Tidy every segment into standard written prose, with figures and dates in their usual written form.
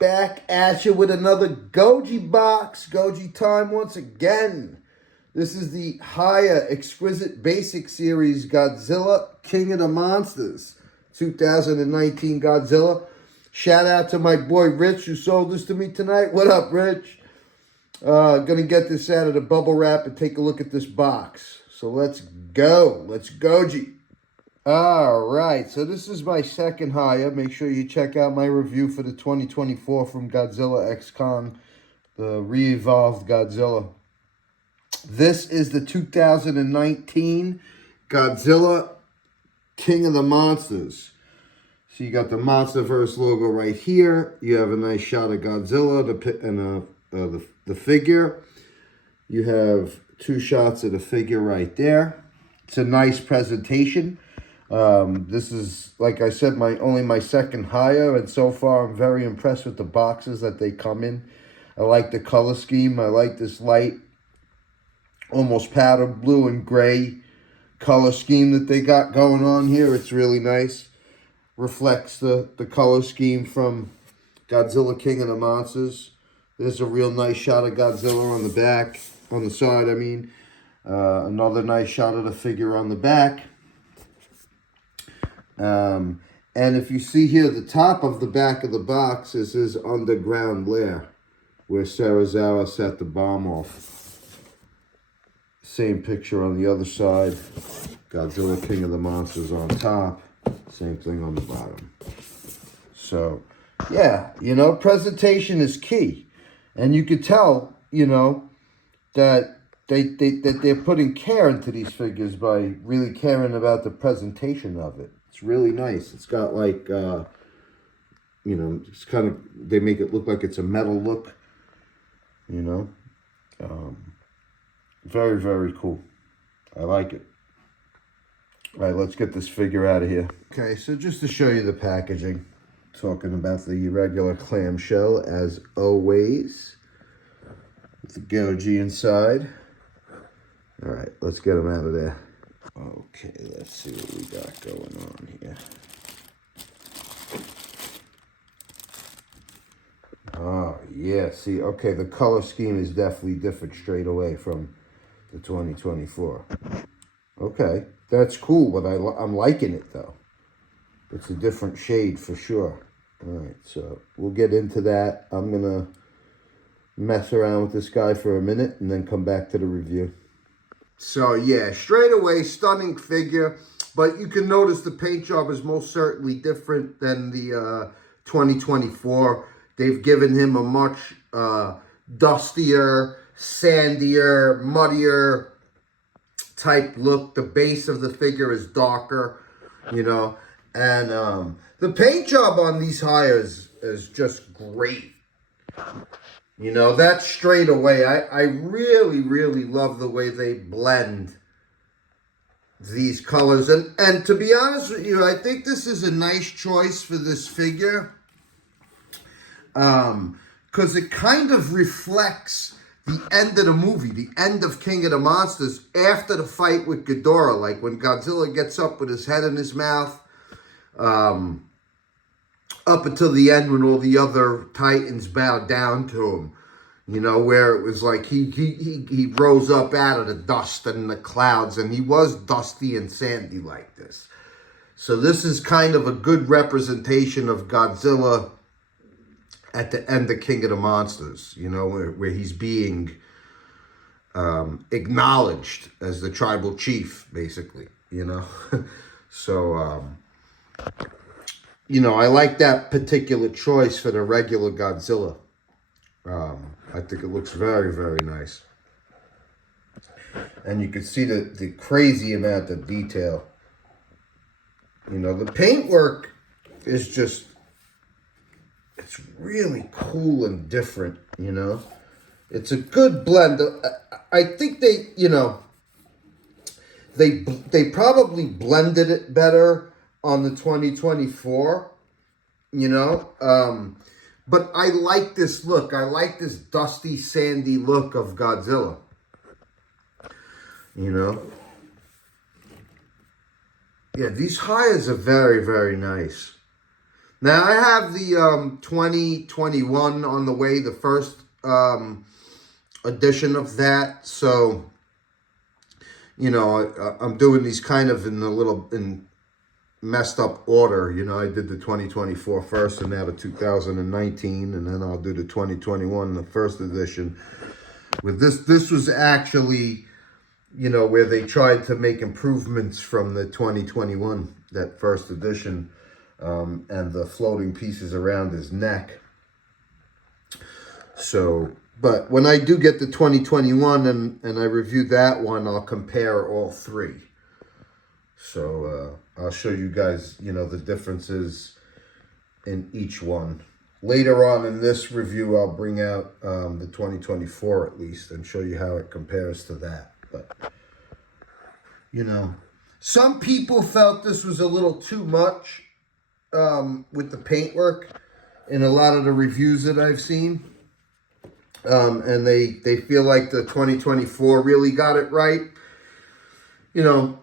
back at you with another Goji box. Goji time once again. This is the Hiya Exquisite Basic Series Godzilla, King of the Monsters. 2019 Godzilla. Shout out to my boy Rich who sold this to me tonight. What up, Rich? Gonna get this out of the bubble wrap and take a look at this box. So let's go. Let's Goji. Alright, so this is my second Hiya. Make sure you check out my review for the 2024 from Godzilla X Kong, the re-evolved Godzilla. This is the 2019 Godzilla King of the Monsters. So you got the Monsterverse logo right here. You have a nice shot of Godzilla and the figure. You have two shots of the figure right there. It's a nice presentation. This is, like I said, only my second Hiya, and so far I'm very impressed with the boxes that they come in. I like the color scheme. I like this light, almost powder blue and gray color scheme that they got going on here. It's really nice. Reflects the color scheme from Godzilla King of the Monsters. There's a real nice shot of Godzilla on the back, on the side, I mean. Another nice shot of the figure on the back. And if you see here, the top of the back of the box is his underground lair, where Serizawa set the bomb off. Same picture on the other side. Godzilla King of the Monsters on top. Same thing on the bottom. So, yeah, you know, presentation is key. And you could tell, you know, that they're putting care into these figures by really caring about the presentation of it. It's really nice. It's got like, you know, it's kind of, they make it look like it's a metal look, you know. Very, very cool. I like it. All right, let's get this figure out of here. Okay, so just to show you the packaging, talking about the regular clamshell as always, with the Goji inside. All right, let's get him out of there. Okay, let's see what we got going on here. Oh, yeah, see, okay, the color scheme is definitely different straight away from the 2024. Okay, that's cool, but I'm liking it, though. It's a different shade for sure. All right, so we'll get into that. I'm going to mess around with this guy for a minute and then come back to the review. So, yeah, straight away, stunning figure. But you can notice the paint job is most certainly different than the 2024. They've given him a much dustier, sandier, muddier type look. The base of the figure is darker, you know. And the paint job on these Hiyas is just great. You know, that's straight away. I really, really love the way they blend these colors. And to be honest with you, I think this is a nice choice for this figure. Because it kind of reflects the end of the movie, the end of King of the Monsters after the fight with Ghidorah. Like when Godzilla gets up with his head in his mouth. Up until the end when all the other Titans bowed down to him. You know, where it was like he rose up out of the dust and the clouds, and he was dusty and sandy like this. So this is kind of a good representation of Godzilla at the end of King of the Monsters, you know, where he's being acknowledged as the tribal chief, basically, you know. So, you know, I like that particular choice for the regular Godzilla. I think it looks very, very nice. And you can see the crazy amount of detail. You know, the paintwork is just, it's really cool and different, you know. It's a good blend. I think they, you know, they probably blended it better on the 2024, you know. But I like this look. I like this dusty, sandy look of Godzilla. You know? Yeah, these Hiyas are very, very nice. Now, I have the 2021 on the way, the first edition of that. So, you know, I'm doing these kind of in messed up order. You know, I did the 2024 first, and now the 2019, and then I'll do the 2021, the first edition. With this was actually, you know, where they tried to make improvements from the 2021, that first edition. And the floating pieces around his neck. So, but when I do get the 2021 and I review that one, I'll compare all three. So, I'll show you guys, you know, the differences in each one. Later on in this review, I'll bring out the 2024 at least and show you how it compares to that. But, you know, some people felt this was a little too much. With the paintwork in a lot of the reviews that I've seen. And they feel like the 2024 really got it right. You know,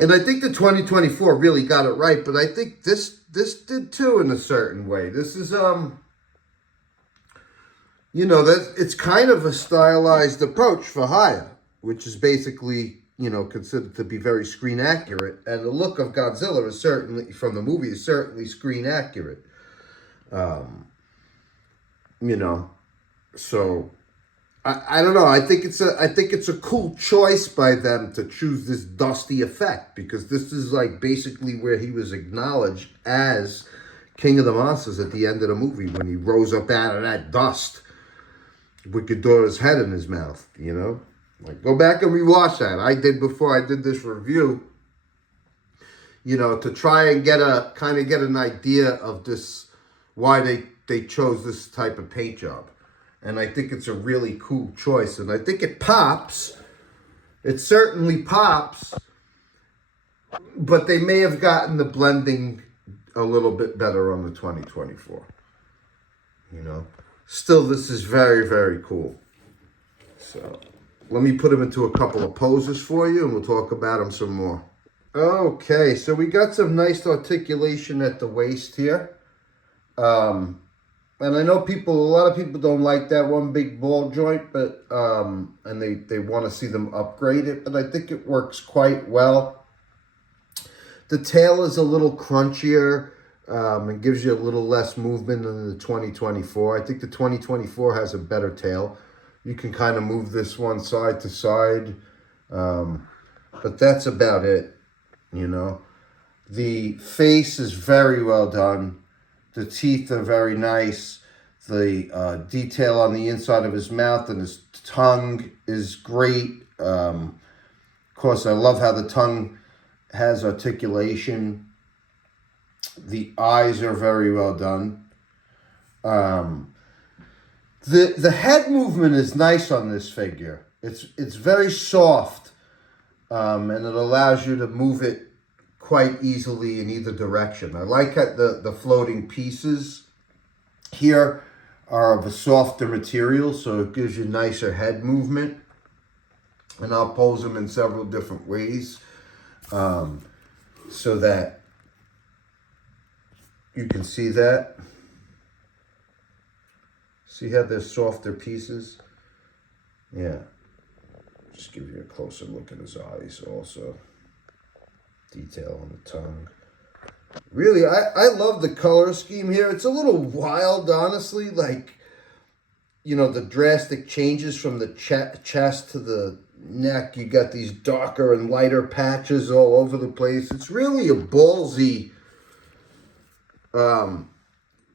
and I think the 2024 really got it right, but I think this did too in a certain way. This is, you know, that it's kind of a stylized approach for Hiya, which is basically, you know, considered to be very screen accurate. And the look of Godzilla is certainly, from the movie, is certainly screen accurate. You know, so I don't know. I think it's a cool choice by them to choose this dusty effect, because this is like basically where he was acknowledged as King of the Monsters at the end of the movie, when he rose up out of that dust with Ghidorah's head in his mouth, you know? Like, go back and rewatch that. I did before I did this review, you know, to try and get an idea of this, why they chose this type of paint job. And I think it's a really cool choice. And I think it pops. It certainly pops. But they may have gotten the blending a little bit better on the 2024. You know? Still, this is very, very cool. So, let me put them into a couple of poses for you, and we'll talk about them some more. Okay, so we got some nice articulation at the waist here. And I know a lot of people don't like that one big ball joint, but and they want to see them upgrade it, but I think it works quite well. The tail is a little crunchier. It gives you a little less movement than the 2024. I think the 2024 has a better tail. You can kind of move this one side to side. But that's about it, you know. The face is very well done. The teeth are very nice. The detail on the inside of his mouth and his tongue is great. Of course, I love how the tongue has articulation. The eyes are very well done. The head movement is nice on this figure. It's very soft, and it allows you to move it quite easily in either direction. I like how the floating pieces here are of a softer material, so it gives you nicer head movement. And I'll pose them in several different ways, so that you can see that. See how they're softer pieces? Yeah. Just give you a closer look at his eyes also. Detail on the tongue. Really, I love the color scheme here. It's a little wild, honestly. Like, you know, the drastic changes from the chest to the neck. You got these darker and lighter patches all over the place. It's really a ballsy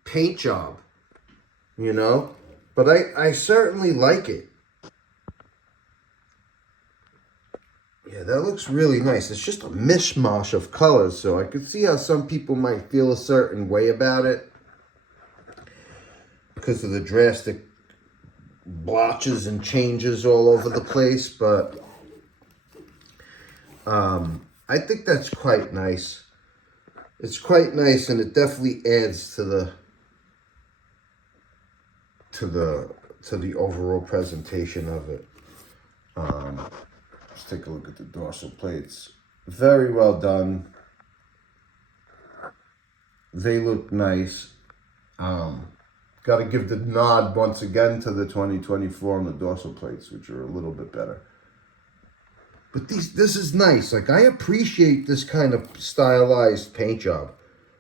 paint job, you know? But I certainly like it. Yeah, that looks really nice. It's just a mishmash of colors, so I could see how some people might feel a certain way about it because of the drastic blotches and changes all over the place, but I think that's quite nice. It's quite nice, and it definitely adds to the overall presentation of it. Let's take a look at the dorsal plates. Very well done. They look nice. Got to give the nod once again to the 2024 on the dorsal plates, which are a little bit better. But this is nice. Like, I appreciate this kind of stylized paint job.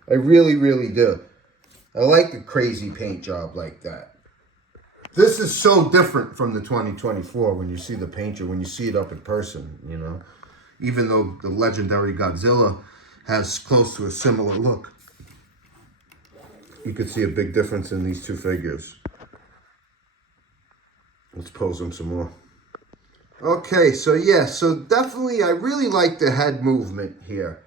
I really, really do. I like a crazy paint job like that. This is so different from the 2024 when you see the paint job, when you see it up in person, you know. Even though the legendary Godzilla has close to a similar look, you could see a big difference in these two figures. Let's pose them some more. Okay, so yeah, so definitely I really like the head movement here.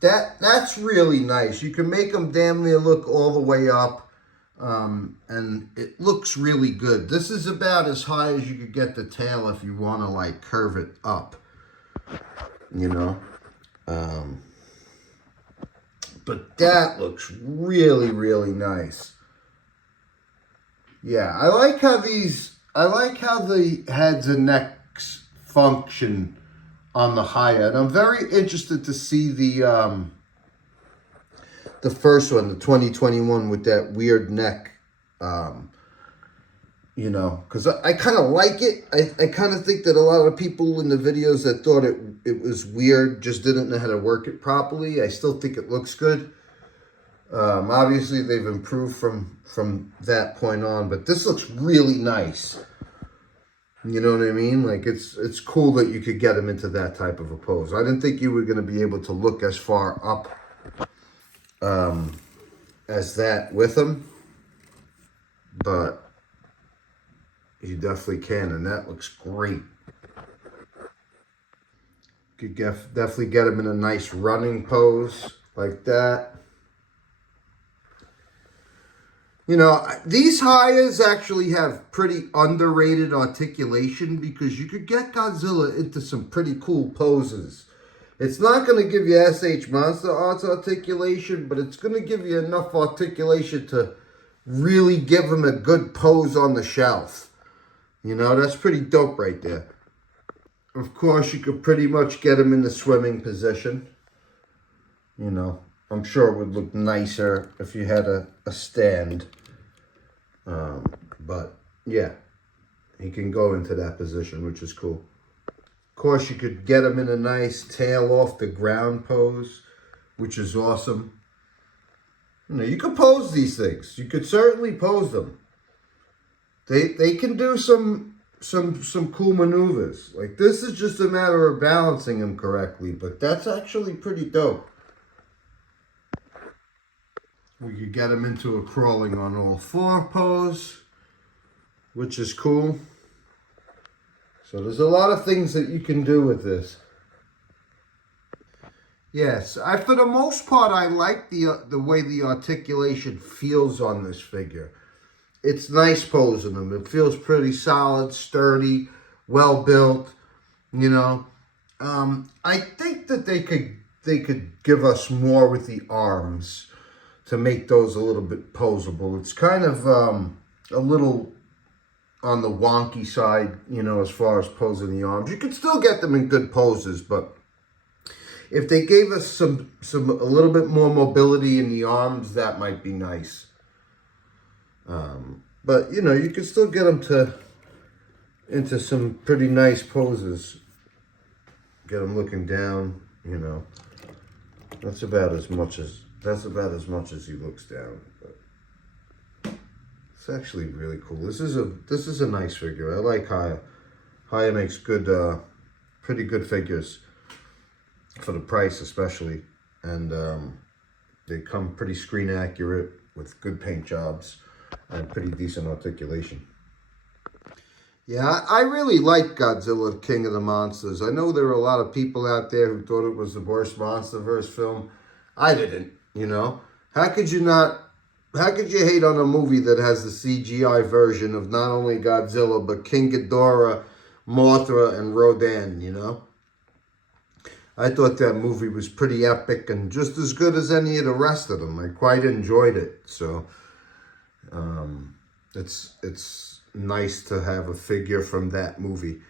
That's really nice. You can make them damn near look all the way up, and it looks really good. This is about as high as you could get the tail if you want to like curve it up, you know. But that looks really, really nice. Yeah, I like how the heads and necks function on the Hiya, and I'm very interested to see the first one, the 2021, with that weird neck, you know, because I kind of like it. I kind of think that a lot of people in the videos that thought it was weird just didn't know how to work it properly. I still think it looks good. Obviously, they've improved from that point on, but this looks really nice. You know what I mean? Like, it's cool that you could get him into that type of a pose. I didn't think you were going to be able to look as far up as that with him, but you definitely can, and that looks great. Could definitely get him in a nice running pose like that. You know, these Hiyas actually have pretty underrated articulation because you could get Godzilla into some pretty cool poses. It's not going to give you SH Monster Arts articulation, but it's going to give you enough articulation to really give him a good pose on the shelf. You know, that's pretty dope right there. Of course, you could pretty much get him in the swimming position. You know, I'm sure it would look nicer if you had a stand. But yeah, he can go into that position, which is cool. Of course, you could get him in a nice tail off the ground pose, which is awesome. You know, you could pose these things. You could certainly pose them. They can do some cool maneuvers. Like, this is just a matter of balancing them correctly, but that's actually pretty dope. We could get him into a crawling on all four pose, which is cool. So there's a lot of things that you can do with this. Yes, for the most part, I like the way the articulation feels on this figure. It's nice posing him. It feels pretty solid, sturdy, well built. You know, I think that they could give us more with the arms to make those a little bit posable. It's kind of a little on the wonky side, you know, as far as posing the arms. You could still get them in good poses, but if they gave us a little bit more mobility in the arms, that might be nice. But you know, you could still get them into some pretty nice poses. Get them looking down, you know. That's about as much as he looks down. But it's actually really cool. This is a nice figure. I like Hiya. Hiya makes good, pretty good figures for the price, especially, and they come pretty screen accurate with good paint jobs and pretty decent articulation. Yeah, I really like Godzilla, King of the Monsters. I know there are a lot of people out there who thought it was the worst MonsterVerse film. I didn't, you know. How could you hate on a movie that has the CGI version of not only Godzilla, but King Ghidorah, Mothra, and Rodan, you know? I thought that movie was pretty epic and just as good as any of the rest of them. I quite enjoyed it. So, it's nice to have a figure from that movie,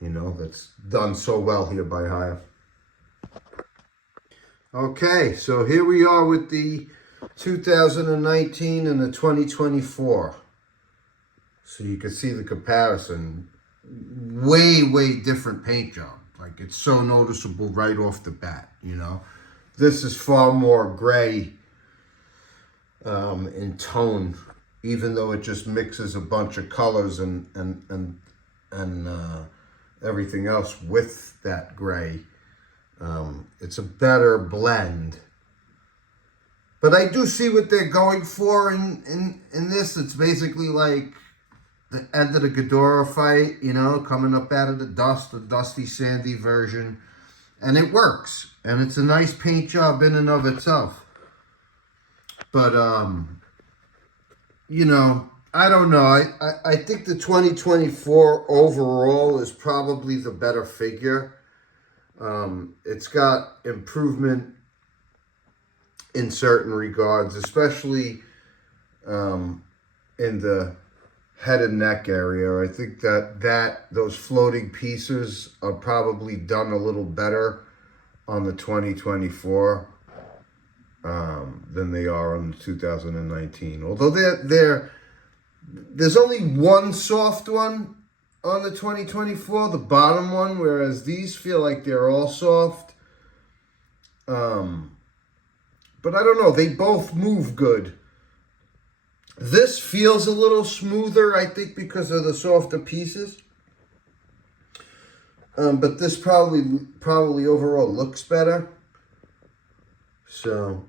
you know, that's done so well here by Hiya. Okay, so here we are with the 2019 and the 2024. So you can see the comparison. Way different paint job. Like, it's so noticeable right off the bat, you know. This is far more gray in tone, even though it just mixes a bunch of colors and everything else with that gray. It's a better blend. But I do see what they're going for in this. It's basically like the end of the Ghidorah fight, you know, coming up out of the dust, the dusty, sandy version. And it works. And it's a nice paint job in and of itself. But, you know, I don't know. I think the 2024 overall is probably the better figure. It's got improvement in certain regards, especially in the head and neck area. I think that those floating pieces are probably done a little better on the 2024 than they are on the 2019. Although there's only one soft one on the 2024, the bottom one, whereas these feel like they're all soft. But I don't know, they both move good. This feels a little smoother, I think, because of the softer pieces. But this probably overall looks better. So,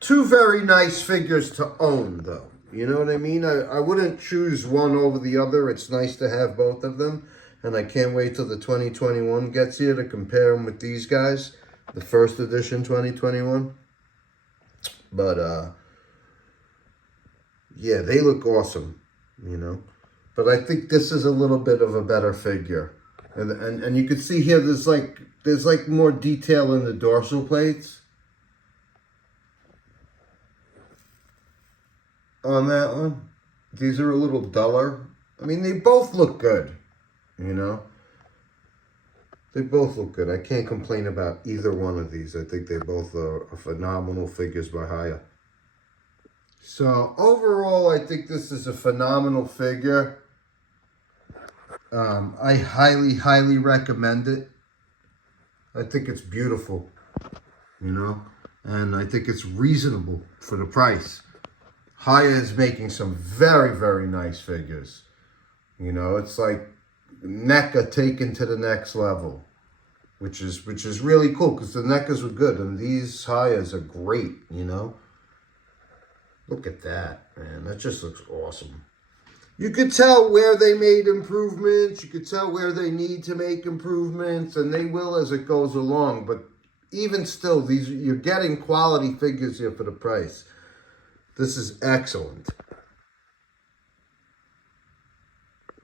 two very nice figures to own, though. You know what I mean? I wouldn't choose one over the other. It's nice to have both of them. And I can't wait till the 2021 gets here to compare them with these guys. The first edition 2021. But, yeah, they look awesome, you know. But I think this is a little bit of a better figure. And you can see here there's like more detail in the dorsal plates on that one. These are a little duller. I mean, they both look good, you know. They both look good. I can't complain about either one of these. I think they both are phenomenal figures by Hiya. So overall, I think this is a phenomenal figure. I highly recommend it. I think it's beautiful, you know, and I think it's reasonable for the price. Hiya is making some very nice figures. You know, it's like NECA taken to the next level, which is really cool because the NECAs were good and these Hiyas are great, you know. Look at that, man. That just looks awesome. You could tell where they made improvements. You could tell where they need to make improvements, and they will as it goes along. But even still, you're getting quality figures here for the price. This is excellent.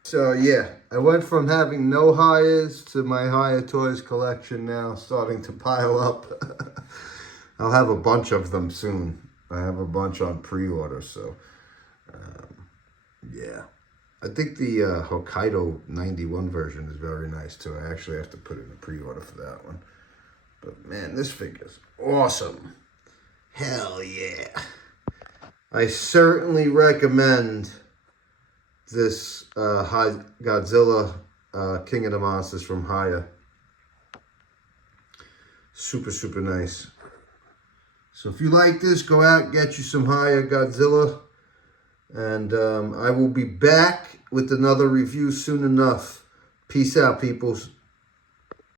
So, yeah, I went from having no Hiyas to my Hiya Toys collection now starting to pile up. I'll have a bunch of them soon. I have a bunch on pre-order, so, yeah. I think the Hokkaido 91 version is very nice, too. I actually have to put in a pre-order for that one. But, man, this figure's awesome. Hell yeah. I certainly recommend this Godzilla King of the Monsters from Hiya. Super nice. So if you like this, go out and get you some Hiya Godzilla. And I will be back with another review soon enough. Peace out, peoples.